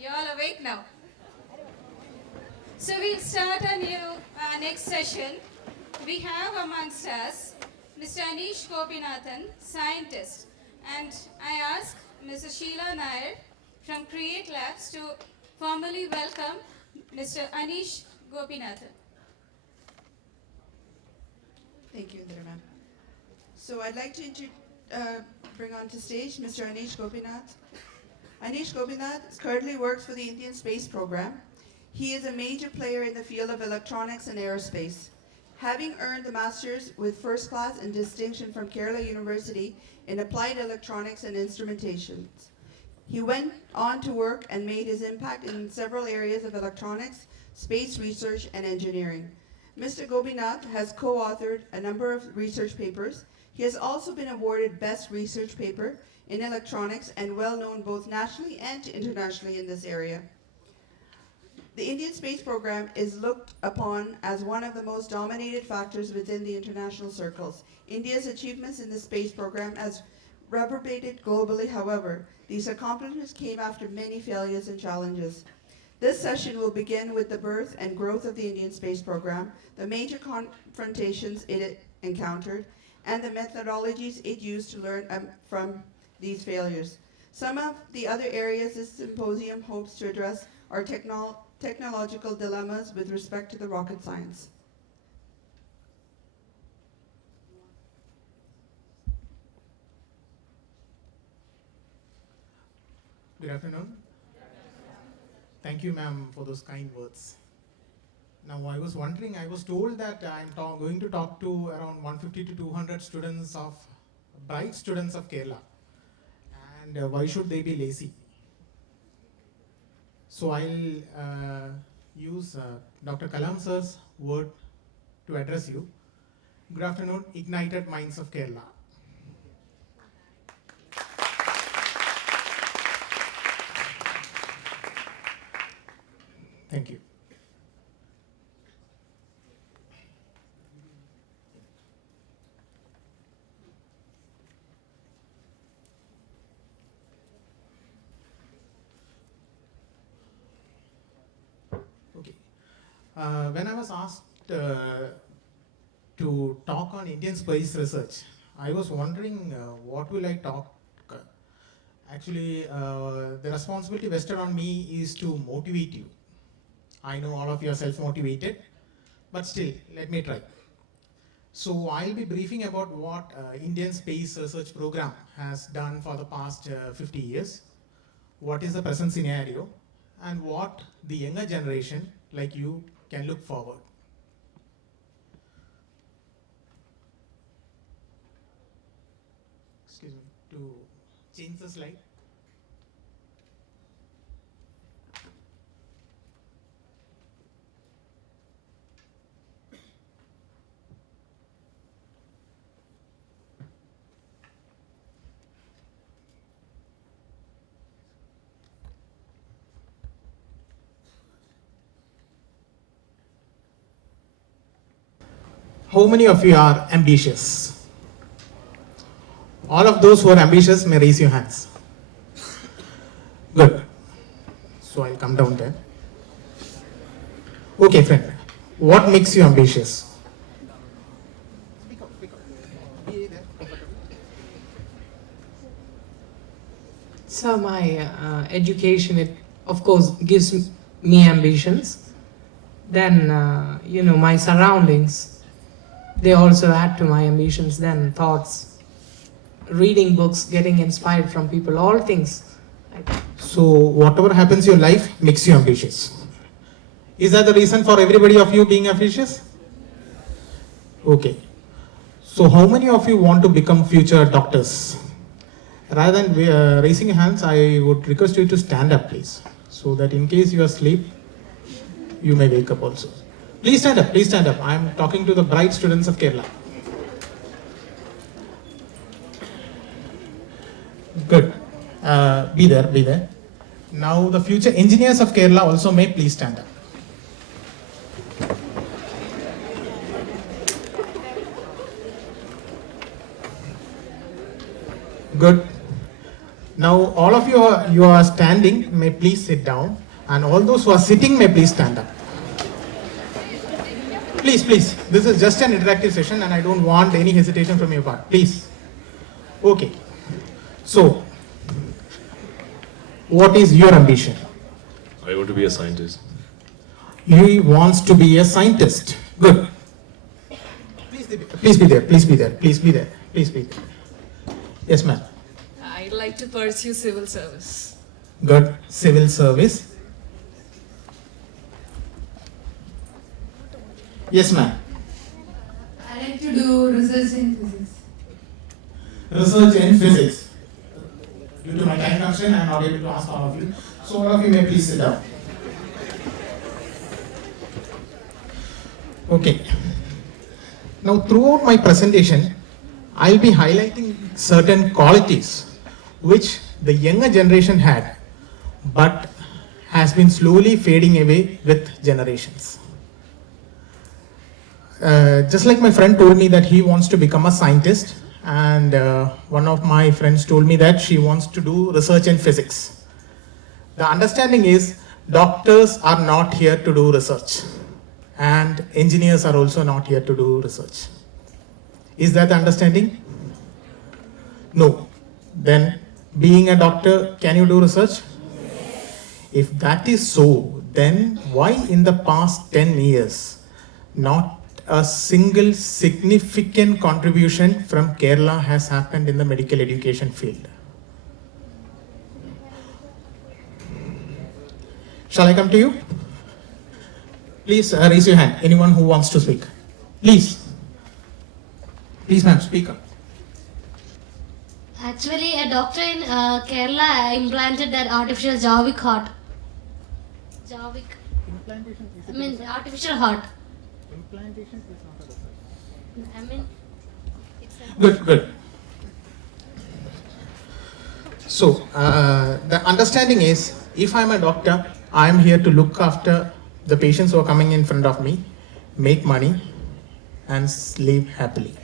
You all awake now? So we'll start our new next session. We have amongst us Mr. Anish Gopinathan, scientist, and I ask Mrs. Sheila Nair from Create Labs to formally welcome Mr. Anish Gopinathan. Thank you, Indira ma'am. So I'd like to bring on to stage Mr. Anish Gopinath. Anish Gopinath currently works for the Indian Space Program. He is a major player in the field of electronics and aerospace. Having earned the Master's with First Class and Distinction from Kerala University in Applied Electronics and Instrumentation, he went on to work and made his impact in several areas of electronics, space research, and engineering. Mr. Gopinath has co-authored a number of research papers. He has also been awarded Best Research Paper in Electronics and well known both nationally and internationally in this area. The Indian Space Program is looked upon as one of the most dominated factors within the international circles. India's achievements in the space program has reverberated globally. However, these accomplishments came after many failures and challenges. This session will begin with the birth and growth of the Indian Space Program, the major confrontations it encountered, and the methodologies it used to learn from these failures. Some of the other areas this symposium hopes to address are technological dilemmas with respect to the rocket science. Good afternoon. Thank you, ma'am, for those kind words. Now, I was wondering, I was told that I'm going to talk to around 150 to 200 students of, bright students of Kerala. And why should they be lazy? So I'll use Dr. Kalam sir's word to address you. Good afternoon, ignited minds of Kerala. Thank you. Okay. When I was asked to talk on Indian space research, I was wondering what will I talk. Actually, the responsibility vested on me is to motivate you. I know all of you are self-motivated, but still, let me try. So I'll be briefing about what Indian Space Research Program has done for the past 50 years, what is the present scenario, and what the younger generation like you can look forward. Excuse me, to change the slide. How many of you are ambitious? All of those who are ambitious may raise your hands. Good. So I'll come down there. Okay, friend. What makes you ambitious? So my education, it of course gives me ambitions. Then, my surroundings, they also add to my ambitions. Then thoughts, reading books, getting inspired from people, all things. So whatever happens in your life makes you ambitious. Is that the reason for everybody of you being ambitious? Okay. So how many of you want to become future doctors? Rather than raising your hands, I would request you to stand up, please, so that in case you are asleep, you may wake up also. Please stand up, please stand up. I am talking to the bright students of Kerala. Good. Be there, be there. Now the future engineers of Kerala also may please stand up. Good. Now, all of you are standing, may please sit down, and all those who are sitting may please stand up. Please, please, this is just an interactive session and I don't want any hesitation from your part. Please. Okay. So, what is your ambition? I want to be a scientist. He wants to be a scientist. Good. Please be there, please be there, please be there, please be there. Yes, ma'am. I'd like to pursue civil service. Good. Civil service. Yes, ma'am. I like to do research in physics. Research in physics. Due to my time constraint, I am not able to ask all of you. So all of you may please sit down. Okay. Now throughout my presentation, I'll be highlighting certain qualities which the younger generation had, but has been slowly fading away with generations. Just like my friend told me that he wants to become a scientist, and one of my friends told me that she wants to do research in physics. The understanding is doctors are not here to do research, and engineers are also not here to do research. Is that the understanding? No. Then being a doctor, can you do research? If that is so, then why in the past 10 years not a single significant contribution from Kerala has happened in the medical education field? Shall I come to you? Please raise your hand. Anyone who wants to speak. Please. Please, ma'am, speak up. Actually, a doctor in Kerala implanted that artificial Javik heart. Javik. I mean, artificial heart. Implantation is not a research. I mean, it's a Good, good. So, the understanding is, if I'm a doctor, I'm here to look after the patients who are coming in front of me, make money, and live happily.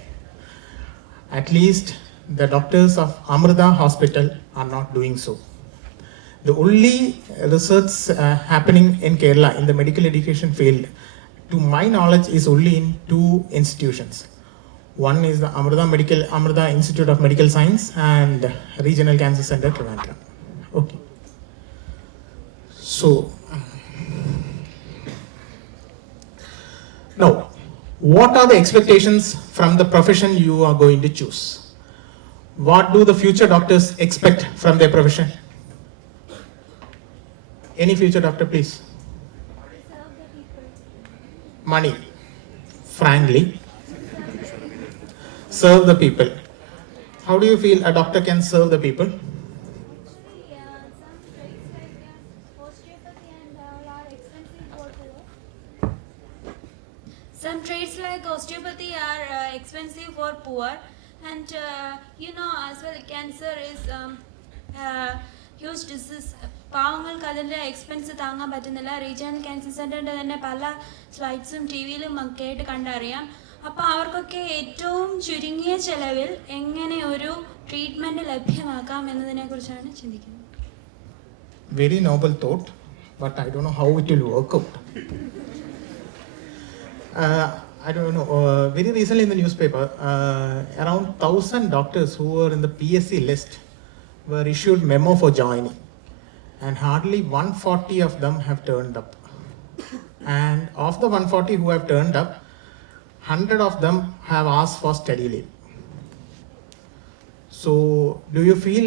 At least the doctors of Amrita Hospital are not doing so. The only research happening in Kerala in the medical education field, to my knowledge, is only in two institutions. One is the Amrita Institute of Medical Science and Regional Cancer Center, Trivandrum. Okay. So, now, what are the expectations from the profession you are going to choose? What do the future doctors expect from their profession? Any future doctor, please. Money. Frankly. Serve the people. How do you feel a doctor can serve the people? Some traits like osteopathy are expensive for poor, and as well cancer is huge disease. പാവങ്ങൾക്ക് അതിൻ്റെ expense താങ്ങാൻ പറ്റുന്നില്ല. Regional cancer സെൻ്ററിൻ്റെ തന്നെ പല സ്ലൈഡ്സും T വിയിലും ഒക്കെ ആയിട്ട് കണ്ടറിയാം. അപ്പോൾ അവർക്കൊക്കെ ഏറ്റവും ചുരുങ്ങിയ ചെലവിൽ എങ്ങനെ ഒരു ട്രീറ്റ്മെൻറ്റ് ലഭ്യമാക്കാം എന്നതിനെക്കുറിച്ചാണ് ചിന്തിക്കുന്നത്. Very noble thought, but I don't know how it will work out. I don't know. Very recently in the newspaper, around 1,000 doctors who were in the PSC list were issued memo for joining, and hardly 140 of them have turned up. And of the 140 who have turned up, 100 of them have asked for study leave. So, do you feel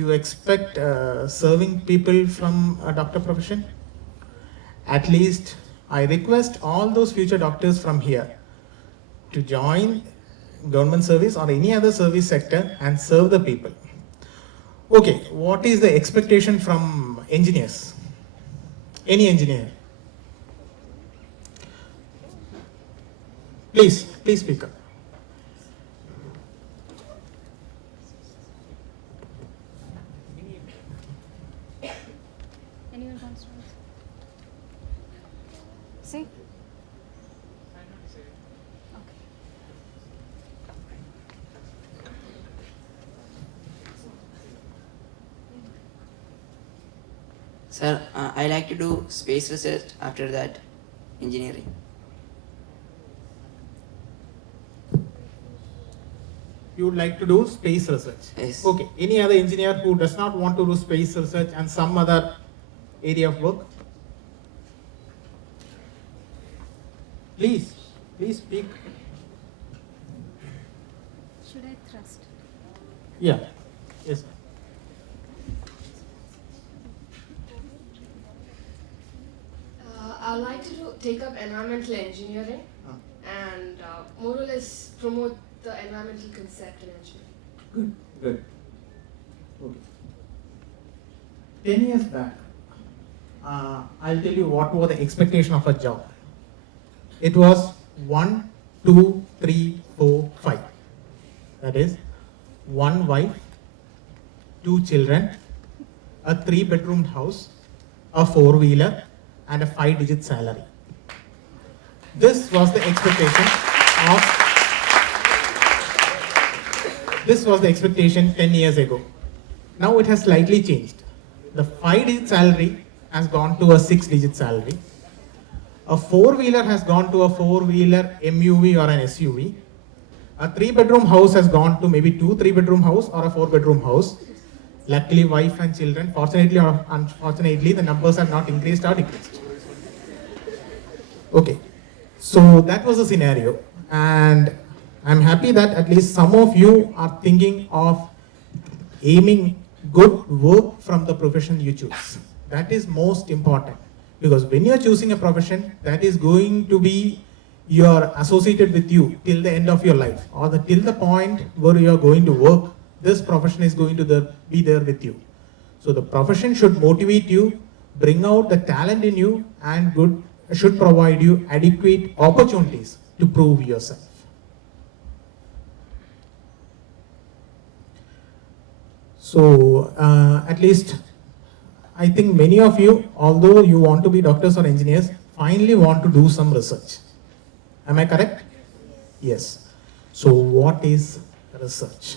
you expect serving people from a doctor profession? At least I request all those future doctors from here to join government service or any other service sector and serve the people. Okay, what is the expectation from engineers? Any engineer? Please speak up. Anyone wants to answer? See? Okay. Sir, I like to do space research, after that engineering. You would like to do space research? Yes. Okay. Any other engineer who does not want to do space research and some other area of work? Please speak. Should I thrust? Yeah. Yes. I would like to take up environmental engineering and more or less promote the environmental concept in engineering. Good. Okay. 10 years back, I'll tell you what was the expectation of a job. It was 1, 2, 3, 4, 5. That is, 1 wife, 2 children, a 3-bedroom house, a 4-wheeler, and a 5-digit salary. This was the expectation 10 years ago. Now it has slightly changed. The 5-digit salary has gone to a 6-digit salary. A 4-wheeler has gone to a 4-wheeler MUV or an SUV. A 3-bedroom house has gone to maybe 2 3-bedroom house or a 4-bedroom house. Luckily, wife and children, fortunately or unfortunately, the numbers have not increased or decreased. Okay, so that was the scenario, and I'm happy that at least some of you are thinking of aiming good work from the profession you choose. That is most important, because when you're choosing a profession, that is going to be associated with you till the end of your life, or till the point where you are going to work. This profession is going to be there with you. So the profession should motivate you, bring out the talent in you, and should provide you adequate opportunities to prove yourself. So at least I think many of you, although you want to be doctors or engineers, finally want to do some research. Am I correct? Yes. So what is research?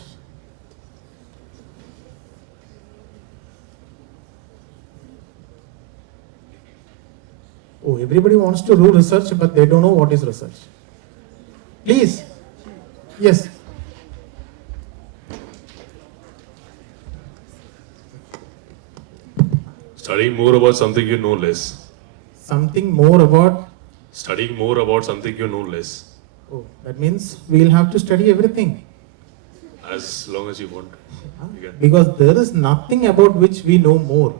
Oh, everybody wants to do research, but they don't know what is research. Please. Yes. Studying more about something you know less. Something more about? Studying more about something you know less. Oh, that means we'll have to study everything. As long as you want. Because there is nothing about which we know more.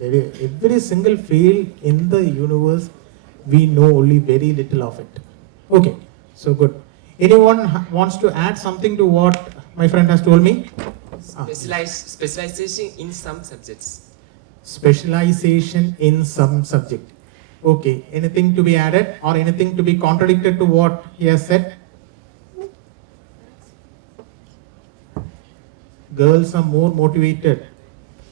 Every single field in the universe, we know only very little of it. Okay, so good. Anyone wants to add something to what my friend has told me? Specialization in some subjects. Specialization in some subject. Okay, anything to be added or anything to be contradicted to what he has said? Girls are more motivated.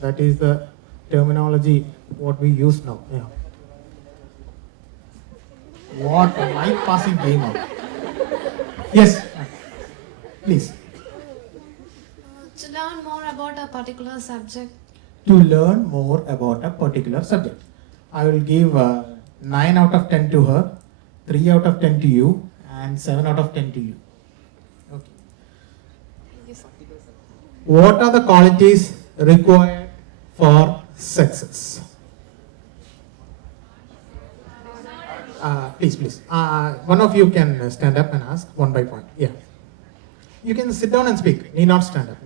That is the terminology what we use now. Yeah. What a light passing game out. Yes, please. To learn more about a particular subject. To learn more about a particular subject. I will give 9 out of 10 to her, 3 out of 10 to you, and 7 out of 10 to you. Okay. What are the qualities required for success? Please. One of you can stand up and ask one by one. Yeah. You can sit down and speak. Need not stand up.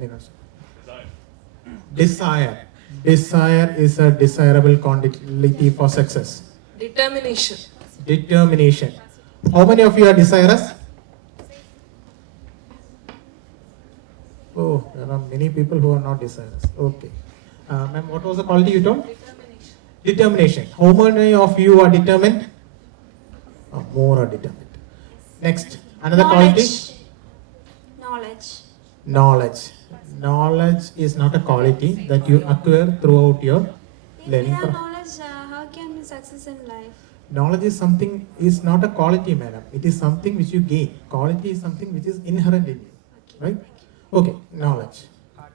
Desire. Desire is a desirable quality for success. Determination. Determination. How many of you are desirous? Oh, there are many people who are not desirous. Okay. Ma'am, what was the quality you told? Determination. Determination. How many of you are determined? More are determined. Next. Another quality? Knowledge. Knowledge is not a quality that you acquire throughout your learning. If we have knowledge, how can we success in life? Knowledge is not a quality, madam. It is something which you gain. Quality is something which is inherent in you. Right? Okay, knowledge.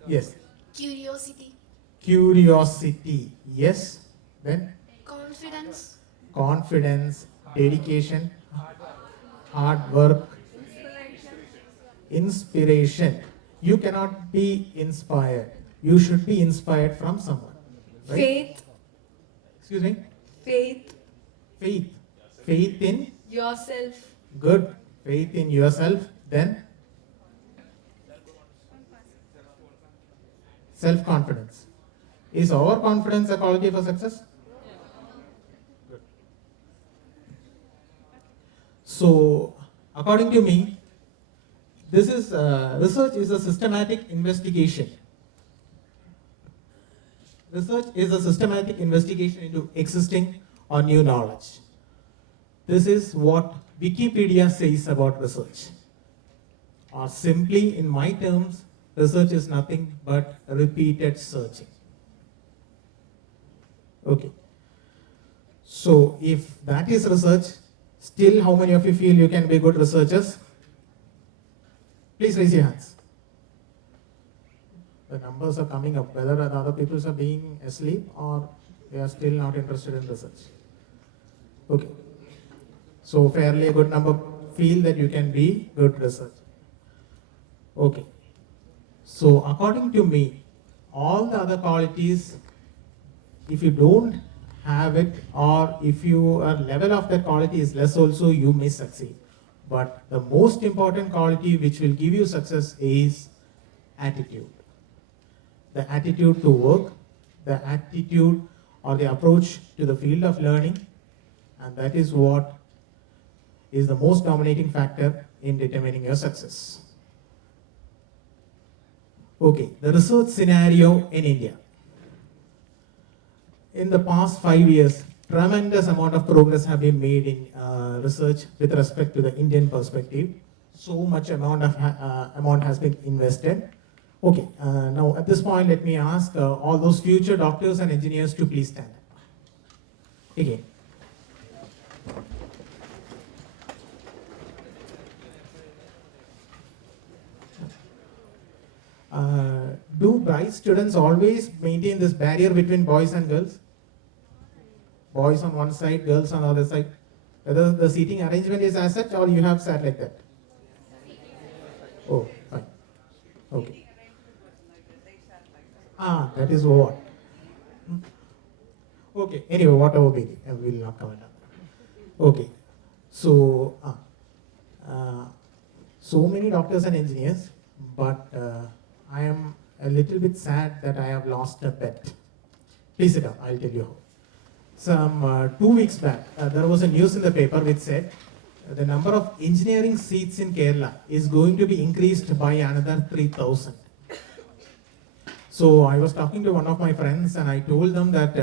Yes. Curiosity. Curiosity, yes. Then Confidence. confidence, dedication, hard work, inspiration. You cannot be inspired. You should be inspired from someone. Right? Faith. Excuse me? Faith. Faith. Faith in Yourself. good. Faith in yourself. Then self-confidence. Is overconfidence a quality for success? Good. So, according to me, this is research is a systematic investigation. Research is a systematic investigation into existing or new knowledge. This is what Wikipedia says about research. Or simply, in my terms, research is nothing but repeated searching. Okay. So, if that is research, still how many of you feel you can be good researchers? Please raise your hands. The numbers are coming up, whether the other people are being asleep or they are still not interested in research. Okay. So fairly a good number feel that you can be good research. Okay. So according to me, all the other qualities, if you don't have it or if your level of that quality is less also, you may succeed. But the most important quality which will give you success is attitude. The attitude to work, the attitude or the approach to the field of learning, and that is what is the most dominating factor in determining your success. Okay, the research scenario in India. In the past 5 years, tremendous amount of progress have been made in research with respect to the Indian perspective. So much amount has been invested. Okay, now at this point, let me ask all those future doctors and engineers to please stand up. Again. Do bright students always maintain this barrier between boys and girls? Boys on one side, girls on the other side? Whether the seating arrangement is as such or you have sat like that? Oh, fine. Okay. That is what? Okay, anyway, whatever be it, we will not comment on that. Okay, so, so many doctors and engineers, but I am a little bit sad that I have lost a bet. Please sit down, I'll tell you how. Some 2 weeks back, there was a news in the paper which said the number of engineering seats in Kerala is going to be increased by another 3,000. So I was talking to one of my friends and I told them that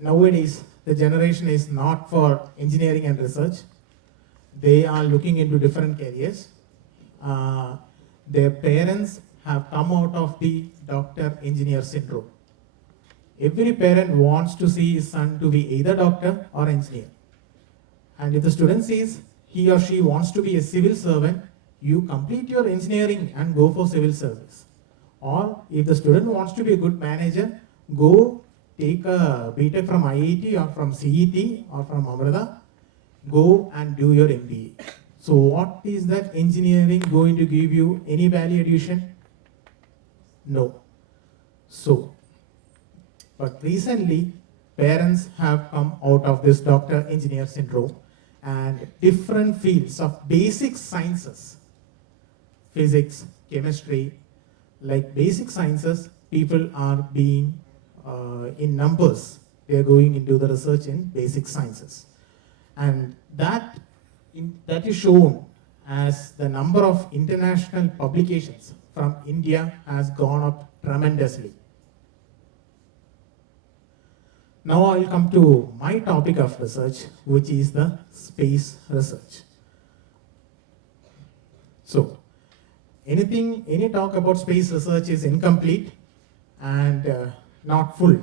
nowadays the generation is not for engineering and research. They are looking into different careers. Their parents have come out of the doctor-engineer syndrome. Every parent wants to see his son to be either doctor or engineer. And if the student says he or she wants to be a civil servant, you complete your engineering and go for civil service. Or if the student wants to be a good manager, go take a BTech from IIT or from CET or from Amrita, go and do your MBA. So what is that engineering going to give you? Any value addition? No. So, but recently, parents have come out of this doctor-engineer syndrome and different fields of basic sciences, physics, chemistry, like basic sciences, people are being in numbers. They are going into the research in basic sciences. And that is shown as the number of international publications from India has gone up tremendously. Now I will come to my topic of research, which is the space research. So, any talk about space research is incomplete and not full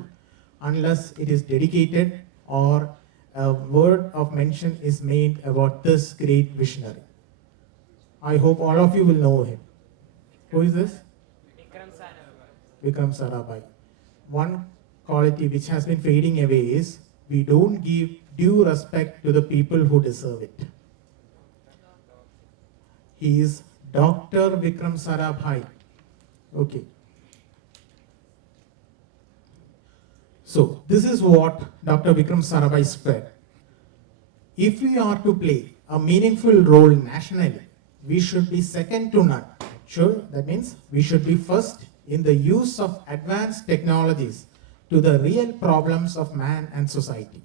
unless it is dedicated or a word of mention is made about this great visionary. I hope all of you will know him. Who is this? Vikram Sarabhai. One quality which has been fading away is we don't give due respect to the people who deserve it. He is Dr. Vikram Sarabhai. Okay. So this is what Dr. Vikram Sarabhai spread. If we are to play a meaningful role nationally, we should be second to none. Sure, that means we should be first in the use of advanced technologies to the real problems of man and society.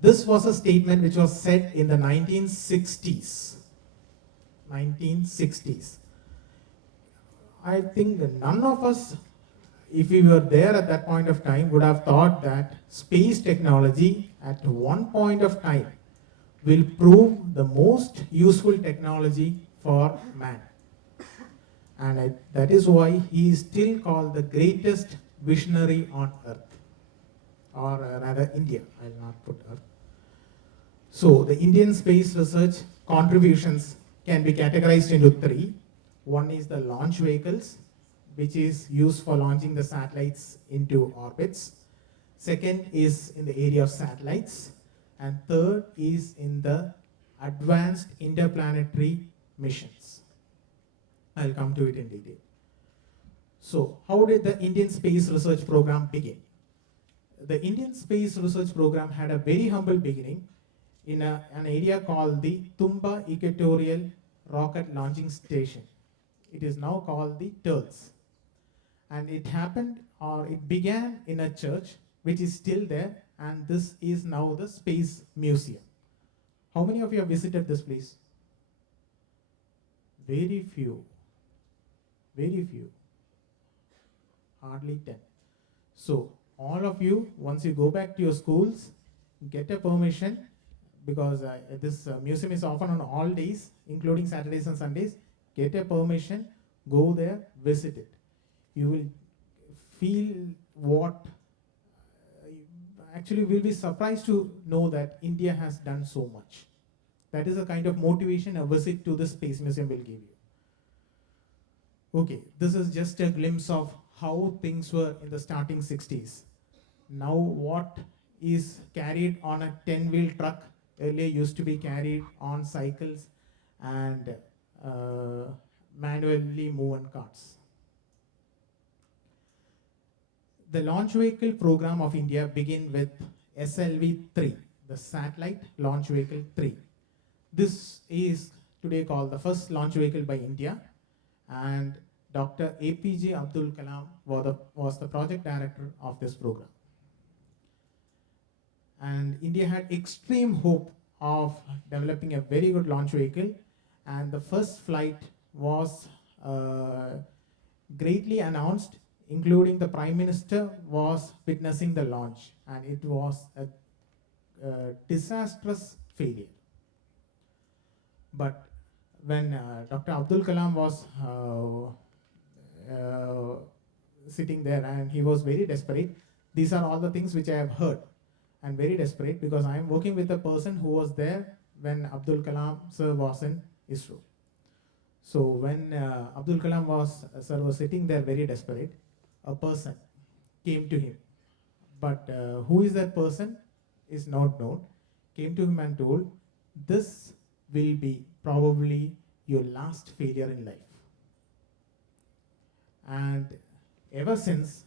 This was a statement which was said in the 1960s. 1960s. I think that none of us, if we were there at that point of time, would have thought that space technology at one point of time will prove the most useful technology for man. And that is why he is still called the greatest visionary on earth, or rather India, I will not put earth. So the Indian space research contributions can be categorized into three. One is the launch vehicles, which is used for launching the satellites into orbits. Second is in the area of satellites. And third is in the advanced interplanetary missions. I'll come to it in detail. So how did the Indian Space Research Program begin? The Indian Space Research Program had a very humble beginning in an area called the Tumba Equatorial Rocket Launching Station. It is now called the TERS. And it happened, or it began in a church, which is still there, and this is now the Space Museum. How many of you have visited this place? Very few. Very few. Hardly 10. So, all of you, once you go back to your schools, get a permission, because this museum is open on all days, including Saturdays and Sundays. Get a permission, go there, visit it. You will feel what, actually will be surprised to know that India has done so much. That is the kind of motivation a visit to the Space Museum will give you. Okay, this is just a glimpse of how things were in the starting 60s. Now what is carried on a 10-wheel truck earlier used to be carried on cycles and manually moved carts. The launch vehicle program of India began with SLV-3, the Satellite Launch Vehicle 3. This is today called the first launch vehicle by India, and Dr. APJ Abdul Kalam was the project director of this program. And India had extreme hope of developing a very good launch vehicle, and the first flight was greatly announced, including the Prime Minister was witnessing the launch, and it was a disastrous failure. But when Dr. Abdul Kalam was sitting there and he was very desperate, these are all the things which I have heard, and very desperate because I am working with a person who was there when Abdul Kalam sir was in ISRO. So when Abdul Kalam sir was sitting there very desperate, a person came to him, but who is that person is not known, came to him and told, this will be probably your last failure in life. And ever since,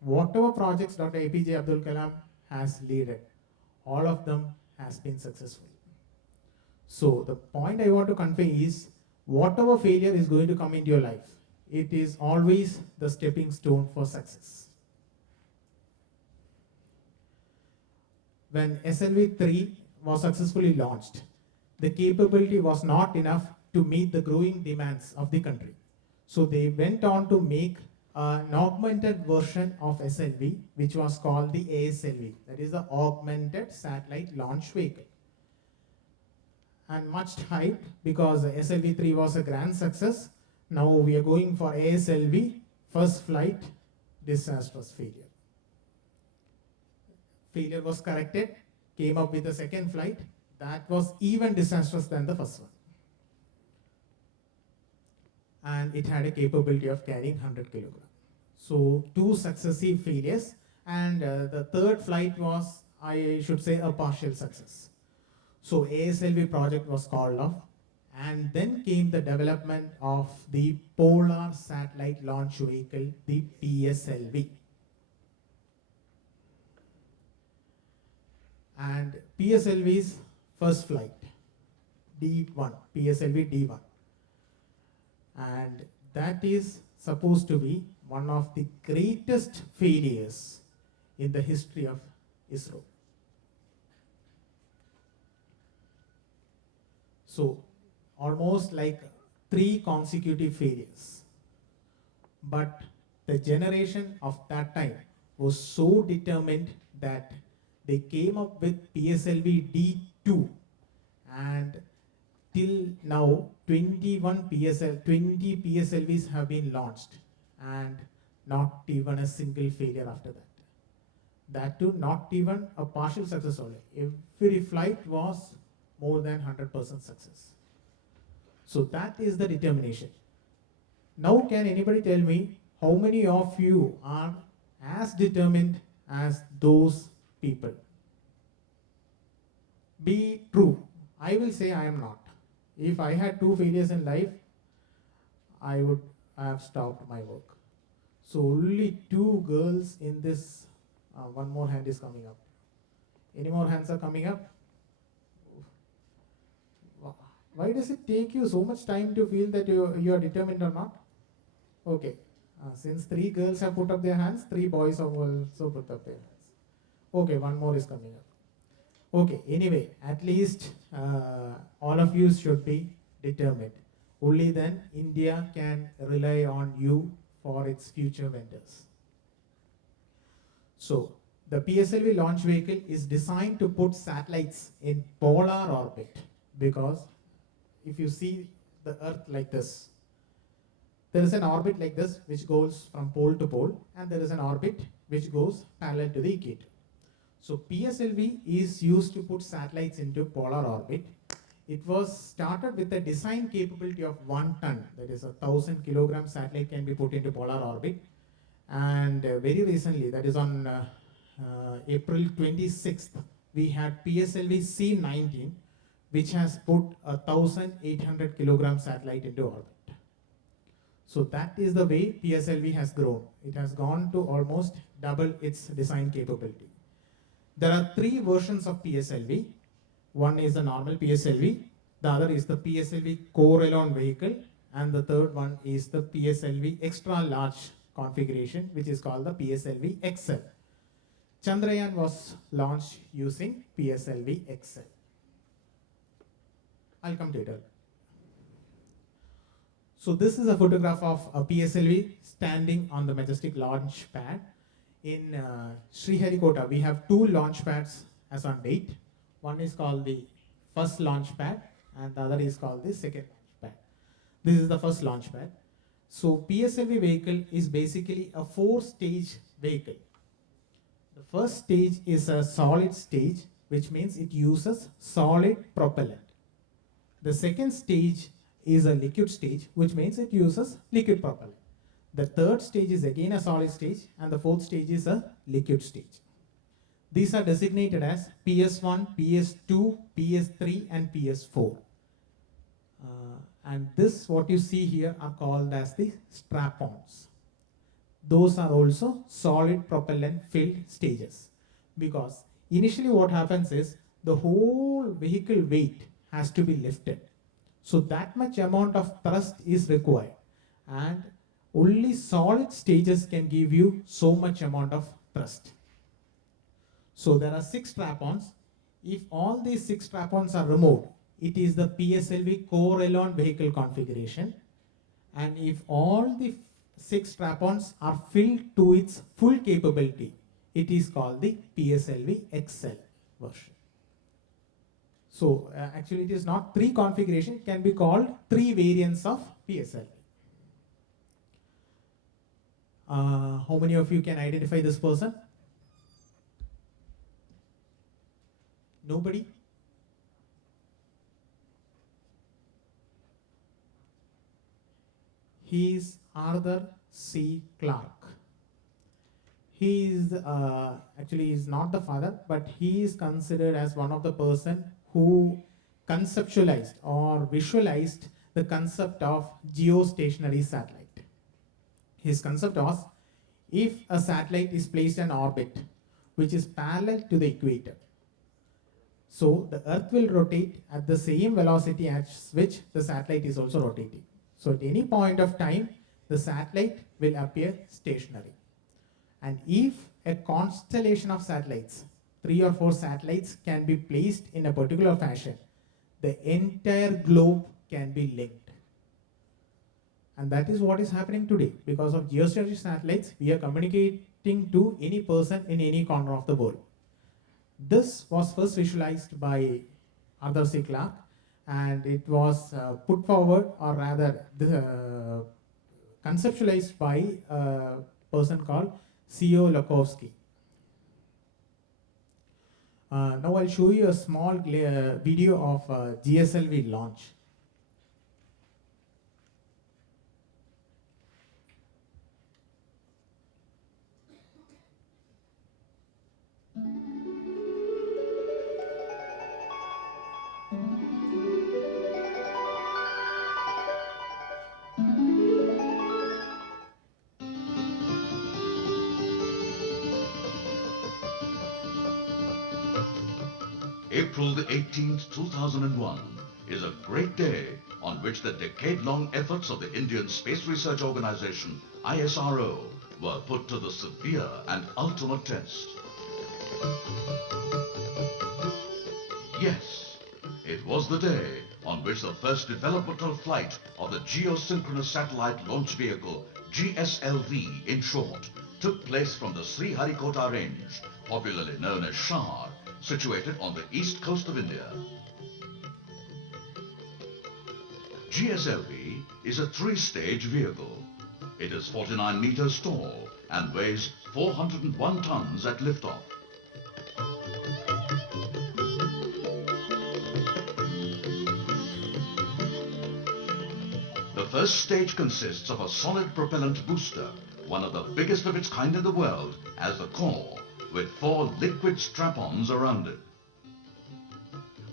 whatever projects Dr. APJ Abdul Kalam has led, all of them has been successful. So the point I want to convey is, whatever failure is going to come into your life, it is always the stepping stone for success. When SLV-3 was successfully launched, the capability was not enough to meet the growing demands of the country. So they went on to make an augmented version of SLV, which was called the ASLV, that is the Augmented Satellite Launch Vehicle. And much hyped because SLV-3 was a grand success. Now we are going for ASLV, first flight, disastrous failure. Failure was corrected, came up with a second flight, that was even disastrous than the first one. And it had a capability of carrying 100 kilograms. So 2 successive failures, and the third flight was, I should say, a partial success. So ASLV project was called off, and then came the development of the Polar Satellite Launch Vehicle, the PSLV. And PSLV's first flight, D1, PSLV D1. And that is supposed to be one of the greatest failures in the history of ISRO. So almost like 3 consecutive failures. But the generation of that time was so determined that they came up with PSLV D2, and till now 20 PSLVs have been launched, and not even a single failure after that. That too, not even a partial success only. Every flight was more than 100% success. So that is the determination. Now can anybody tell me how many of you are as determined as those people? Be true. I will say I am not. If I had 2 failures in life, I would have stopped my work. So only 2 girls in this. One more hand is coming up. Any more hands are coming up? Why does it take you so much time to feel that you are determined or not? Okay. Since 3 girls have put up their hands, 3 boys have also put up their hands. Okay, one more is coming up. Okay, anyway, at least all of you should be determined. Only then India can rely on you for its future vendors. So, the PSLV launch vehicle is designed to put satellites in polar orbit, because if you see the Earth like this, there is an orbit like this which goes from pole to pole, and there is an orbit which goes parallel to the equator. So PSLV is used to put satellites into polar orbit. It was started with a design capability of 1 ton, that is 1,000 kilogram satellite can be put into polar orbit. And very recently, that is on April 26th, we had PSLV C19, which has put 1,800 kilogram satellite into orbit. So that is the way PSLV has grown. It has gone to almost double its design capability. There are 3 versions of PSLV. One is the normal PSLV, the other is the PSLV core-alone vehicle, and the third one is the PSLV extra large configuration, which is called the PSLV XL. Chandrayaan was launched using PSLV XL. I'll come to it. So this is a photograph of a PSLV standing on the majestic launch pad. In Sriharikota, we have 2 launch pads as on date. One is called the first launch pad, and the other is called the second launch pad. This is the first launch pad. So PSLV vehicle is basically a 4-stage vehicle. The first stage is a solid stage, which means it uses solid propellant. The second stage is a liquid stage, which means it uses liquid propellant. The third stage is again a solid stage, and the fourth stage is a liquid stage. These are designated as PS1, PS2, PS3 and PS4. And this, what you see here, are called as the strap-ons. Those are also solid propellant filled stages, because initially what happens is the whole vehicle weight has to be lifted. So that much amount of thrust is required, and only solid stages can give you so much amount of thrust. So there are 6 strap-ons. If all these 6 strap-ons are removed, it is the PSLV core-alone vehicle configuration. And if all the 6 strap-ons are filled to its full capability, it is called the PSLV XL version. So actually it is not 3 configuration, it can be called 3 variants of PSLV. How many of you can identify this person? Nobody? He is Arthur C. Clarke. he is actually he's not the father, but he is considered as one of the person who conceptualized or visualized the concept of geostationary satellite. His concept was, if a satellite is placed in orbit which is parallel to the equator, so the Earth will rotate at the same velocity at which the satellite is also rotating. So at any point of time, the satellite will appear stationary. And if a constellation of satellites, 3 or 4 satellites, can be placed in a particular fashion, the entire globe can be linked. And that is what is happening today. Because of geostationary satellites, we are communicating to any person in any corner of the world. This was first visualized by Arthur C. Clarke, and it was put forward, or rather conceptualized by a person called C.O. Lakowski. Now I'll show you a small video of GSLV launch. April the 18th, 2001 is a great day on which the decade-long efforts of the Indian Space Research Organization, ISRO, were put to the severe and ultimate test. Yes, it was the day on which the first developmental flight of the Geosynchronous Satellite Launch Vehicle, GSLV in short, took place from the Sriharikota Range, popularly known as Shar, situated on the east coast of India. GSLV is a 3-stage vehicle. It is 49 meters tall and weighs 401 tons at liftoff. The first stage consists of a solid propellant booster, one of the biggest of its kind in the world, as the core, with 4 liquid strap-ons around it.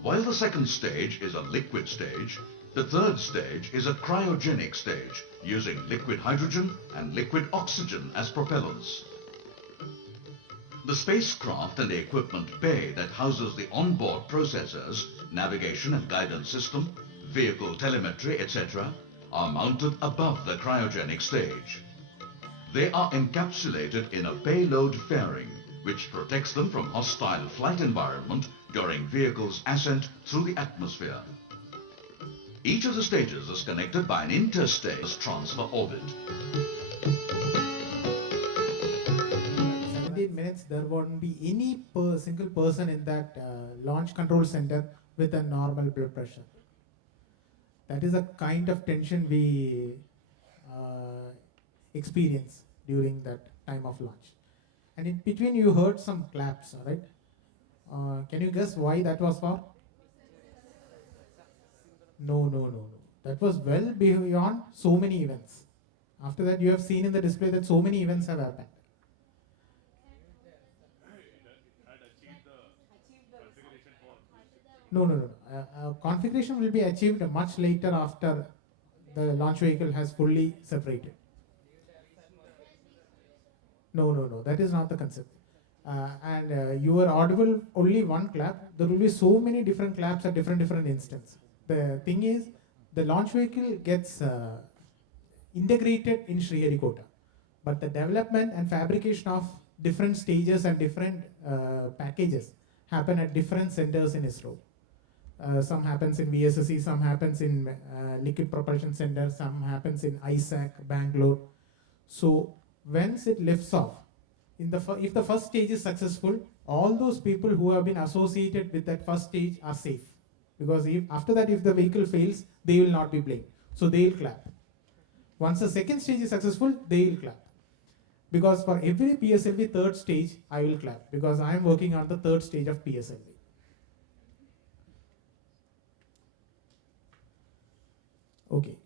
While the second stage is a liquid stage, the third stage is a cryogenic stage, using liquid hydrogen and liquid oxygen as propellants. The spacecraft and the equipment bay that houses the onboard processors, navigation and guidance system, vehicle telemetry, etc., are mounted above the cryogenic stage. They are encapsulated in a payload fairing, which protects them from hostile flight environment during vehicle's ascent through the atmosphere. Each of the stages is connected by an interstage transfer orbit. 17 minutes, there won't be any single person in that launch control center with a normal blood pressure. That is a kind of tension we experience during that time of launch. And in between you heard some claps, right? Can you guess why that was for? No. That was well beyond so many events. After that you have seen in the display that so many events have happened. No. Configuration will be achieved much later after the launch vehicle has fully separated. No, that is not the concept. You were audible only one clap. There will be so many different claps at different instances. The thing is, the launch vehicle gets integrated in Sriharikota, but the development and fabrication of different stages and different packages happen at different centers in ISRO. Some happens in VSSC, some happens in Liquid Propulsion Center, some happens in ISAC, Bangalore. So once it lifts off, if the first stage is successful, all those people who have been associated with that first stage are safe. Because after that, if the vehicle fails, they will not be blamed. So they will clap. Once the second stage is successful, they will clap. Because for every PSLV third stage, I will clap. Because I am working on the third stage of PSLV. Okay.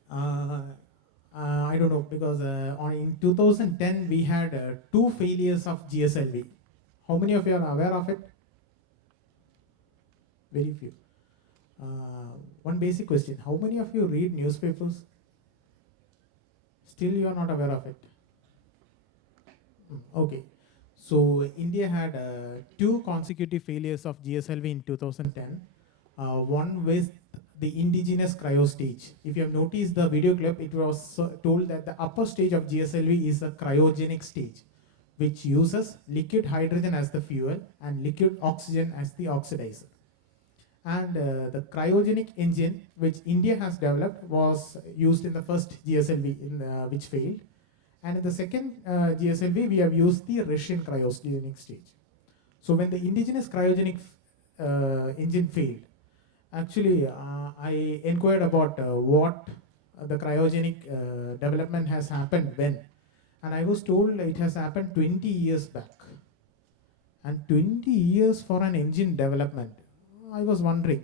I don't know, because in 2010 we had 2 failures of GSLV. How many of you are aware of it? Very few. One basic question: how many of you read newspapers? Still you are not aware of it? Okay. So India had 2 consecutive failures of GSLV in 2010. One with the indigenous cryo stage. If you have noticed the video clip, it was told that the upper stage of GSLV is a cryogenic stage, which uses liquid hydrogen as the fuel and liquid oxygen as the oxidizer. And the cryogenic engine, which India has developed, was used in the first GSLV, which failed. And in the second GSLV, we have used the Russian cryogenic stage. So when the indigenous cryogenic engine failed, actually I inquired about what the cryogenic development has happened when. And I was told it has happened 20 years back. And 20 years for an engine development, I was wondering.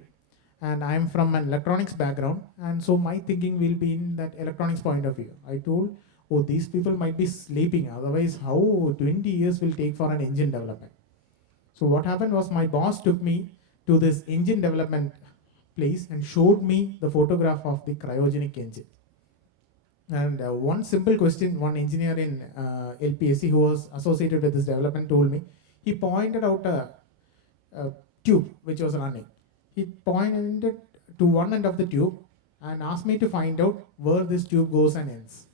And I am from an electronics background, and so my thinking will be in that electronics point of view. I told, oh, these people might be sleeping, otherwise how 20 years will take for an engine development. So what happened was, my boss took me to this engine development place and showed me the photograph of the cryogenic engine. And one simple question, one engineer in LPSC who was associated with this development told me, he pointed out a tube which was running. He pointed to one end of the tube and asked me to find out where this tube goes and ends.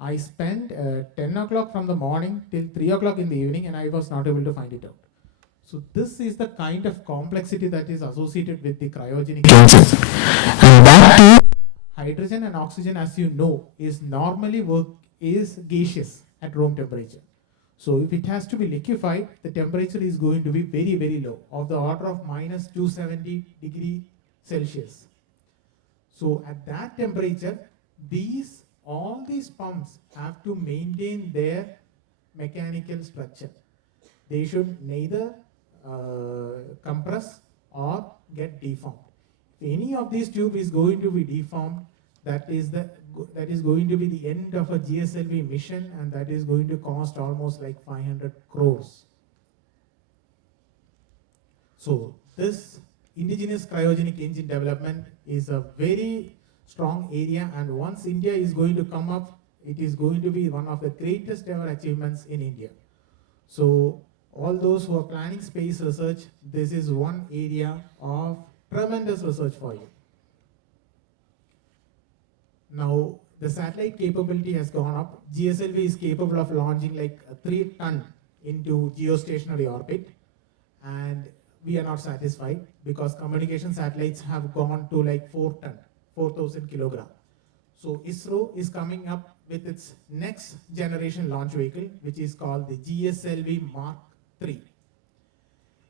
I spent 10 o'clock from the morning till 3 o'clock in the evening, and I was not able to find it out. So this is the kind of complexity that is associated with the cryogenic process. And that too, hydrogen and oxygen, as you know, is normally gaseous at room temperature. So if it has to be liquefied, the temperature is going to be very, very low, of the order of minus 270 degrees Celsius. So at that temperature, all these pumps have to maintain their mechanical structure. They should neither compress or get deformed. If any of these tube is going to be deformed, that is going to be the end of a GSLV mission, and that is going to cost almost like 500 crores. So this indigenous cryogenic engine development is a very strong area, and once India is going to come up, it is going to be one of the greatest ever achievements in India. So all those who are planning space research, this is one area of tremendous research for you. Now, the satellite capability has gone up. GSLV is capable of launching like a 3 ton into geostationary orbit, and we are not satisfied because communication satellites have gone to like 4 ton, 4,000 kilogram. So ISRO is coming up with its next generation launch vehicle, which is called the GSLV Mark III.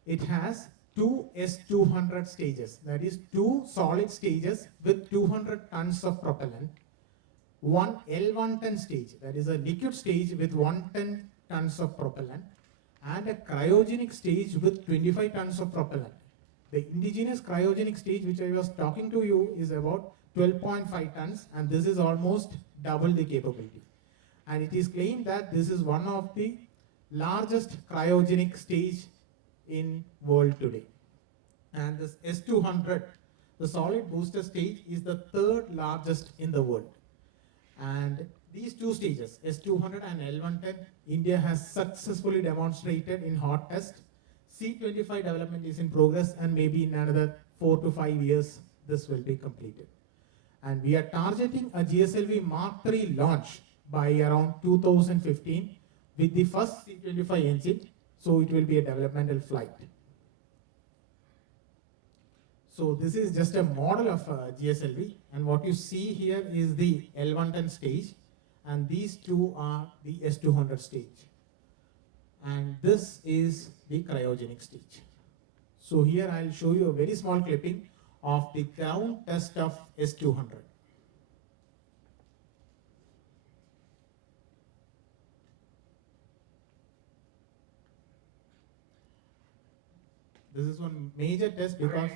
It has 2 S200 stages, that is 2 solid stages with 200 tons of propellant, 1 L110 stage, that is a liquid stage with 110 tons of propellant, and a cryogenic stage with 25 tons of propellant. The indigenous cryogenic stage which I was talking to you is about 12.5 tons, and this is almost double the capability. And it is claimed that this is one of the largest cryogenic stage in world today. And this S200, the solid booster stage, is the 3rd largest in the world. And these 2 stages, S200 and L110, India has successfully demonstrated in hot test. C25 development is in progress, and maybe in another 4 to 5 years, this will be completed. And we are targeting a GSLV Mark III launch by around 2015 with the first C25 engine, so it will be a developmental flight. So this is just a model of GSLV, and what you see here is the L110 stage, and these 2 are the S200 stage. And this is the cryogenic stage. So here I'll show you a very small clipping of the ground test of S200. This is one major test because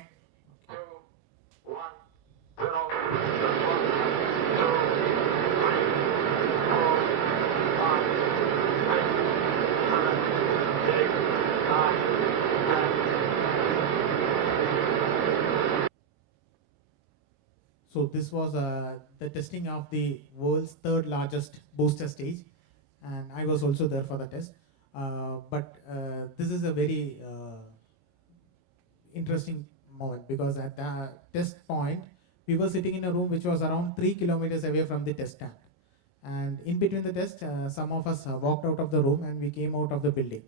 So this was the testing of the world's third largest booster stage, and I was also there for the test. But this is a very interesting moment, because at the test point, we were sitting in a room which was around 3 kilometers away from the test stand. And in between the test, some of us walked out of the room and we came out of the building.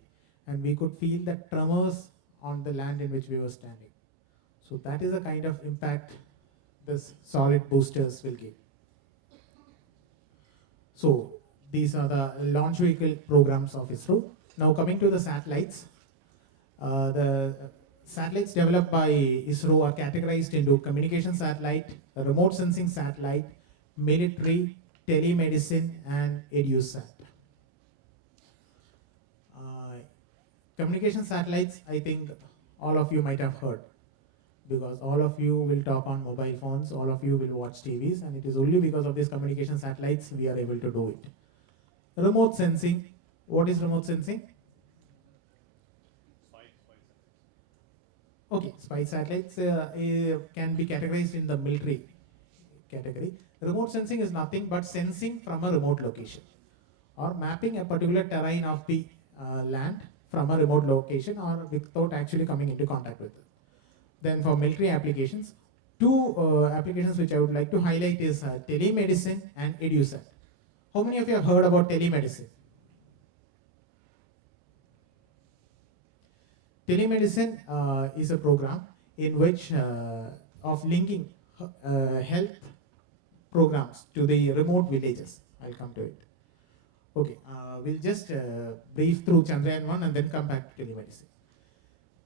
And we could feel the tremors on the land in which we were standing. So that is the kind of impact this solid boosters will give. So these are the launch vehicle programs of ISRO. Now coming to the satellites. The satellites developed by ISRO are categorized into communication satellite, remote sensing satellite, military, telemedicine, and EduSat. Communication satellites, I think all of you might have heard, because all of you will talk on mobile phones, all of you will watch TVs, and it is only because of these communication satellites we are able to do it. Remote sensing. What is remote sensing? Okay, spy satellites can be categorized in the military category. Remote sensing is nothing but sensing from a remote location, or mapping a particular terrain of the land from a remote location, or without actually coming into contact with it. Then for military applications, two applications which I would like to highlight is telemedicine and EduSat. How many of you have heard about telemedicine? Telemedicine is a program in which of linking health programs to the remote villages. I'll come to it. Okay, we'll just brief through Chandrayaan 1 and then come back to telemedicine.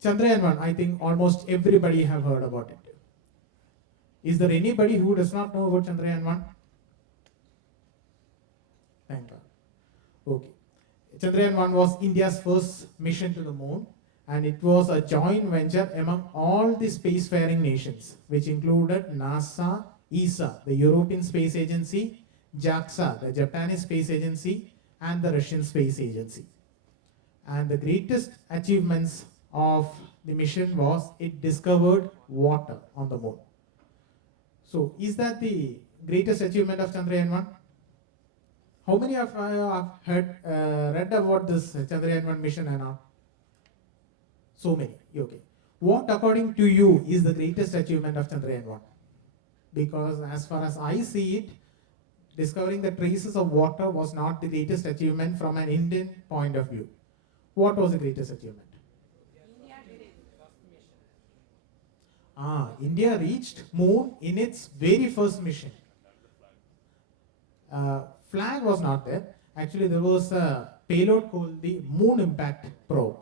Chandrayaan 1, I think almost everybody have heard about it. Is there anybody who does not know about Chandrayaan 1? Thank God. Okay. Chandrayaan 1 was India's first mission to the moon, and it was a joint venture among all the spacefaring nations, which included NASA, ESA, the European Space Agency, JAXA, the Japanese Space Agency, and the Russian Space Agency. And the greatest achievements of the mission was it discovered water on the moon. So is that the greatest achievement of Chandrayaan 1? How many of you have read about this Chandrayaan 1 mission and all? So many. Okay. What according to you is the greatest achievement of Chandrayaan 1? Because as far as I see it, discovering the traces of water was not the greatest achievement from an Indian point of view. What was the greatest achievement? India reached moon in its very first mission. Flag was not there. Actually, there was a payload called the Moon Impact Probe.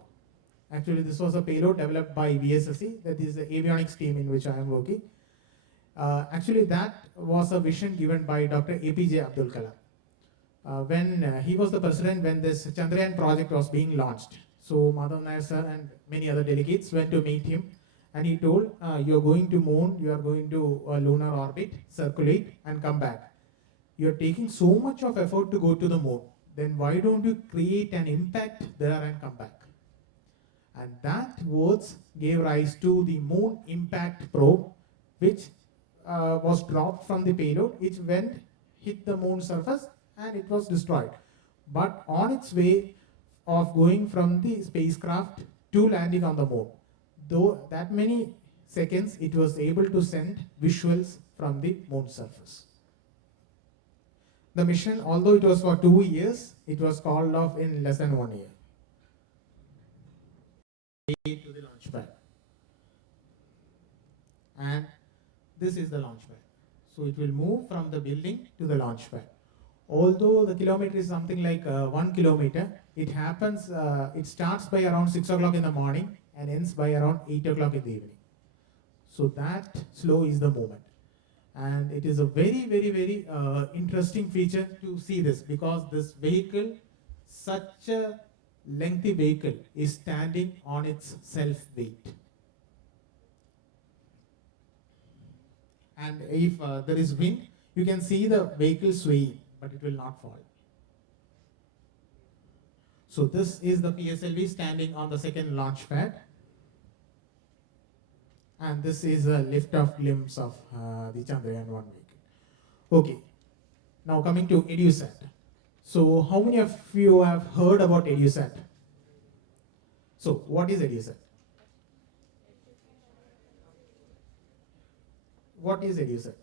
Actually, this was a payload developed by VSSC, that is the Avionics team in which I am working. Actually, that was a vision given by Dr. APJ Abdul Kalam. When he was the president when this Chandrayaan project was being launched. So Madhav Nair sir and many other delegates went to meet him, and he told, you're going to moon, you are going to a lunar orbit, circulate and come back. You're taking so much of effort to go to the moon, then why don't you create an impact there and come back? And that words gave rise to the Moon Impact Probe, which was dropped from the payload, which went, hit the moon surface, and it was destroyed. But on its way of going from the spacecraft to landing on the moon, though that many seconds, it was able to send visuals from the moon surface. The mission, although it was for 2 years, it was called off in less than 1 year. To the launch pad. And this is the launch pad. So it will move from the building to the launch pad. Although the kilometer is something like 1 kilometer, it happens, it starts by around 6 o'clock in the morning and ends by around 8 o'clock in the evening. So that slow is the movement. And it is a very, very, very interesting feature to see this, because this vehicle, such a lengthy vehicle, is standing on its self-weight. And if there is wind, you can see the vehicle swaying, but it will not fall. So this is the PSLV standing on the second launch pad. and this is a lift-off glimpse of the Chandrayaan-1 vehicle. Okay, now coming to EduSat. So how many of you have heard about EduSat? So what is EduSat? What is EduSat?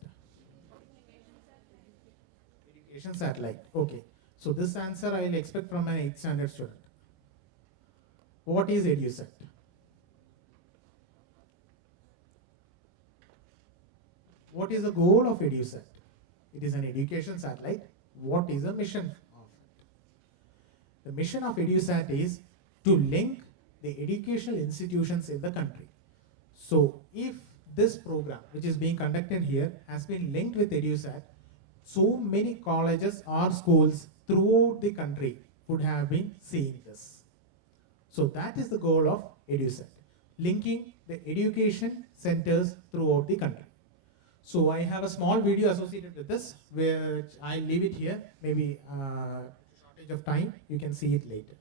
Education satellite. Okay. So this answer I will expect from an 8th standard student. What is EduSat? What is the goal of EduSat? It is an education satellite. What is the mission of it? The mission of EduSat is to link the educational institutions in the country. So if this program, which is being conducted here, has been linked with EduSat, so many colleges or schools throughout the country would have been seeing this. So that is the goal of EduSat, linking the education centers throughout the country. So I have a small video associated with this, which I leave it here, maybe shortage of time, you can see it later.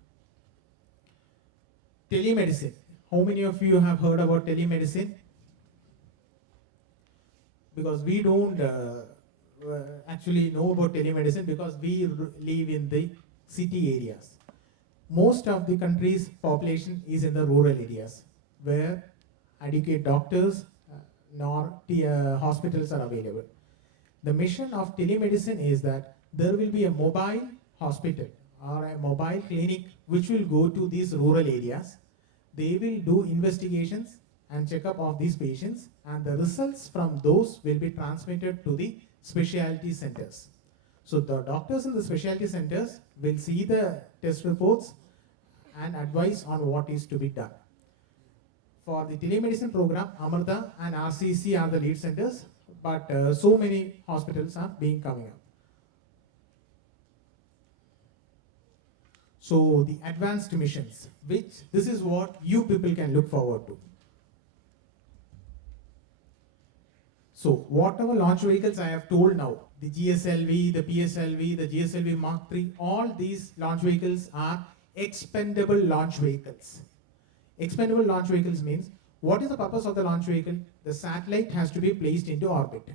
Telemedicine. How many of you have heard about telemedicine? Because we don't actually know about telemedicine because we live in the city areas. Most of the country's population is in the rural areas where adequate doctors nor hospitals are available. The mission of telemedicine is that there will be a mobile hospital or a mobile clinic which will go to these rural areas. They will do investigations and checkup of these patients, and the results from those will be transmitted to the specialty centers. So the doctors in the specialty centers will see the test reports and advise on what is to be done. For the telemedicine program, Amarta and RCC are the lead centers, but so many hospitals are being coming up. So the advanced missions, which this is what you people can look forward to. So whatever launch vehicles I have told now, the GSLV, the PSLV, the GSLV Mark III, all these launch vehicles are expendable launch vehicles. Expendable launch vehicles means, what is the purpose of the launch vehicle? The satellite has to be placed into orbit.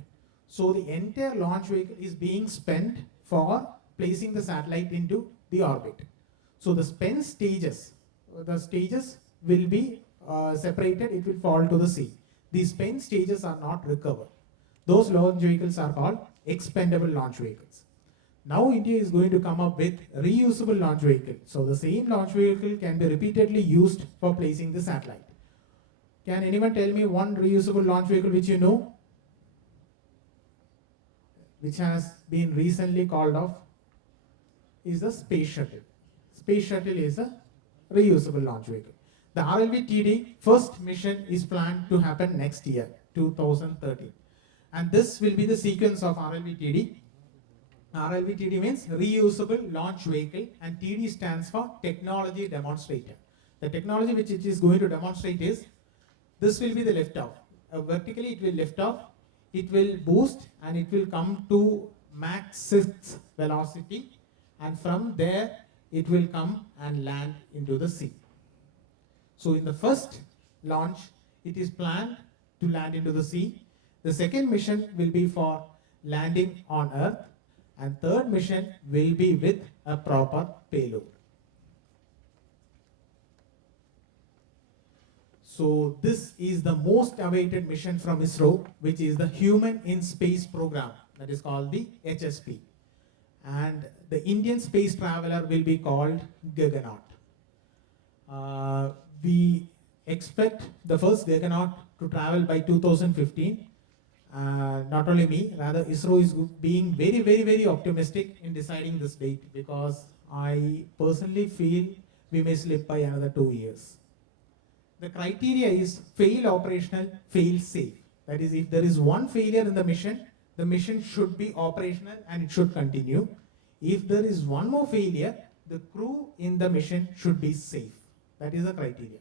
So the entire launch vehicle is being spent for placing the satellite into the orbit. So the spent stages, will be separated, it will fall to the sea. These spent stages are not recovered. Those launch vehicles are called expendable launch vehicles. Now India is going to come up with reusable launch vehicle. So the same launch vehicle can be repeatedly used for placing the satellite. Can anyone tell me one reusable launch vehicle which you know? Which has been recently called off? Is the Space Shuttle. Space Shuttle is a reusable launch vehicle. The RLV-TD first mission is planned to happen next year, 2013. And this will be the sequence of RLV-TD. RLV-TD means reusable launch vehicle, and TD stands for technology demonstrator. The technology which it is going to demonstrate is, this will be the lift-off. Vertically it will lift off, it will boost, and it will come to Mach 6 velocity, and from there it will come and land into the sea. So in the first launch, it is planned to land into the sea. The second mission will be for landing on Earth, and third mission will be with a proper payload. So this is the most awaited mission from ISRO, which is the Human in Space program, that is called the HSP. And the Indian space traveler will be called Gaganaut. We expect the first Gaganaut to travel by 2015. Not only me, rather ISRO is being very, very, very optimistic in deciding this date, because I personally feel we may slip by another 2 years. The criteria is fail operational, fail safe. That is, if there is one failure in the mission should be operational and it should continue. If there is one more failure, the crew in the mission should be safe. That is the criteria.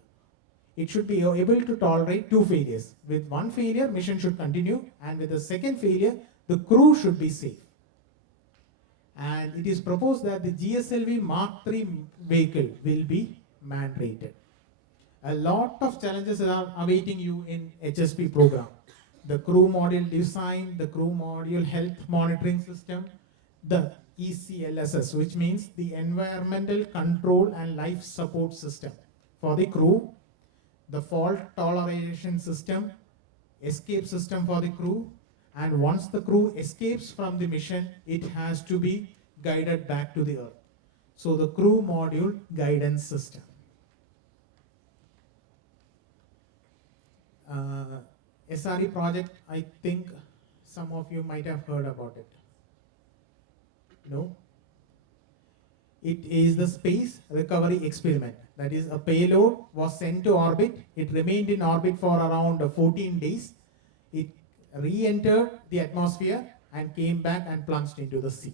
It should be able to tolerate 2 failures. With one failure, mission should continue, and with the second failure, the crew should be safe. And it is proposed that the GSLV Mark III vehicle will be man-rated. A lot of challenges are awaiting you in HSP program. The crew module design, the crew module health monitoring system, the ECLSS, which means the environmental control and life support system for the crew, the fault toleration system, escape system for the crew, and once the crew escapes from the mission, it has to be guided back to the Earth. So the crew module guidance system. SRE project, I think some of you might have heard about it. No? It is the space recovery experiment. That is, a payload was sent to orbit. It remained in orbit for around 14 days. It re-entered the atmosphere and came back and plunged into the sea.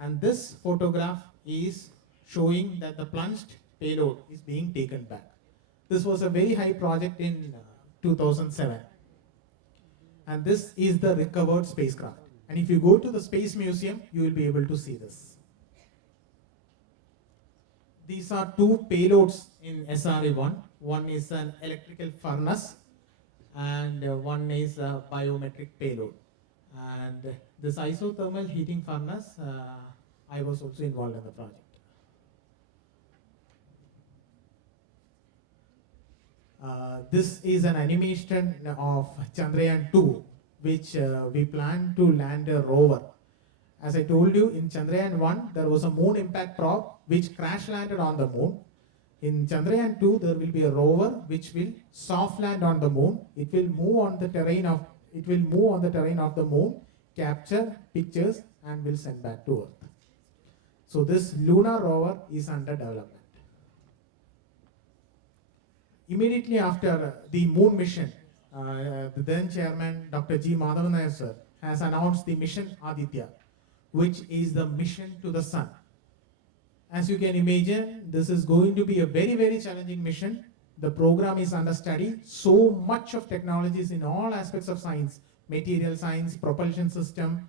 And this photograph is showing that the plunged payload is being taken back. This was a very high project in 2007. And this is the recovered spacecraft. And if you go to the Space Museum, you will be able to see this. These are two payloads in SRE-1. One is an electrical furnace and one is a biometric payload. And this isothermal heating furnace, I was also involved in the project. This is an animation of Chandrayaan-2, which we plan to land a rover. As I told you, in Chandrayaan-1, there was a moon impact probe which crash landed on the moon. In Chandrayaan-2, there will be a rover which will soft land on the moon. It will move on the terrain of the moon, capture pictures, and will send back to Earth. So this lunar rover is under development. Immediately after the moon mission, the then chairman, Dr. G. Madhavan Nair sir, has announced the mission Aditya, which is the mission to the sun. As you can imagine, this is going to be a very, very challenging mission. The program is under study. So much of technologies in all aspects of science, material science, propulsion system,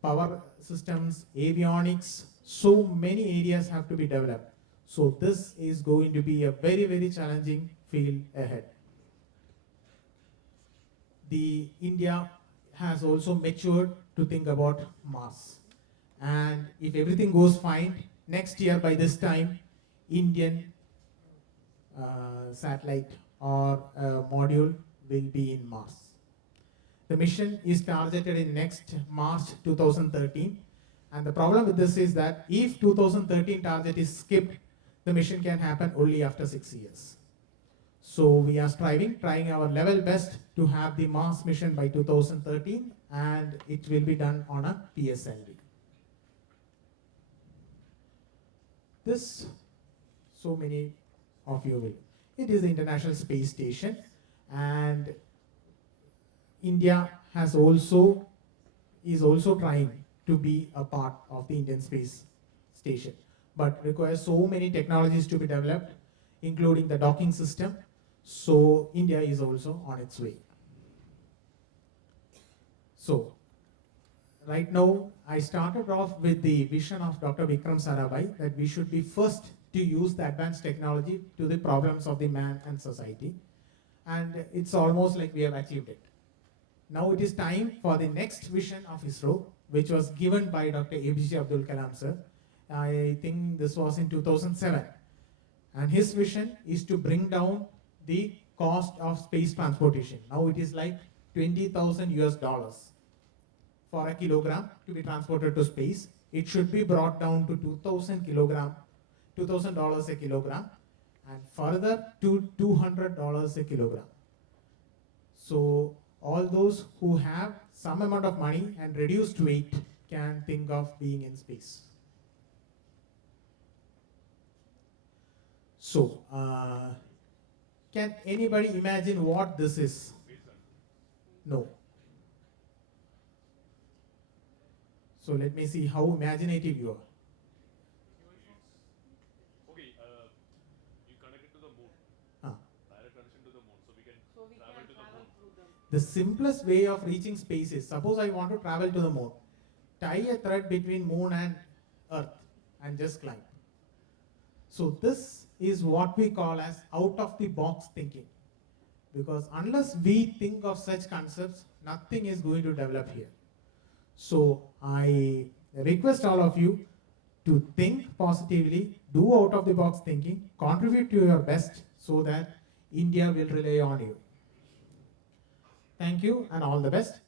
power systems, avionics, so many areas have to be developed. So this is going to be a very, very challenging field ahead. India has also matured to think about Mars. And if everything goes fine, next year by this time, Indian satellite or module will be in Mars. The mission is targeted in next March 2013. And the problem with this is that if 2013 target is skipped, the mission can happen only after 6 years. So we are trying our level best to have the Mars mission by 2013, and it will be done on a PSLV. This, so many of you will. It is the International Space Station, and India is also trying to be a part of the Indian Space Station, but requires so many technologies to be developed, including the docking system. So India is also on its way. So right now, I started off with the vision of Dr. Vikram Sarabhai that we should be first to use the advanced technology to the problems of the man and society. And it's almost like we have achieved it. Now it is time for the next vision of ISRO, which was given by Dr. APJ Abdul Kalam sir. I think this was in 2007. And his vision is to bring down the cost of space transportation. Now it is like $20,000 for a kilogram to be transported to space. It should be brought down to $2,000 a kilogram, and further to $200 a kilogram. So all those who have some amount of money and reduced weight can think of being in space. So, can anybody imagine what this is? No. So let me see how imaginative you are. Okay, you connect it to the moon. Direct connection to the moon, so we can travel to the moon. The simplest way of reaching space is, suppose I want to travel to the moon, tie a thread between moon and Earth and just climb. So this is what we call as out of the box thinking. Because unless we think of such concepts, nothing is going to develop here. So I request all of you to think positively, do out of the box thinking, contribute to your best so that India will rely on you. Thank you and all the best.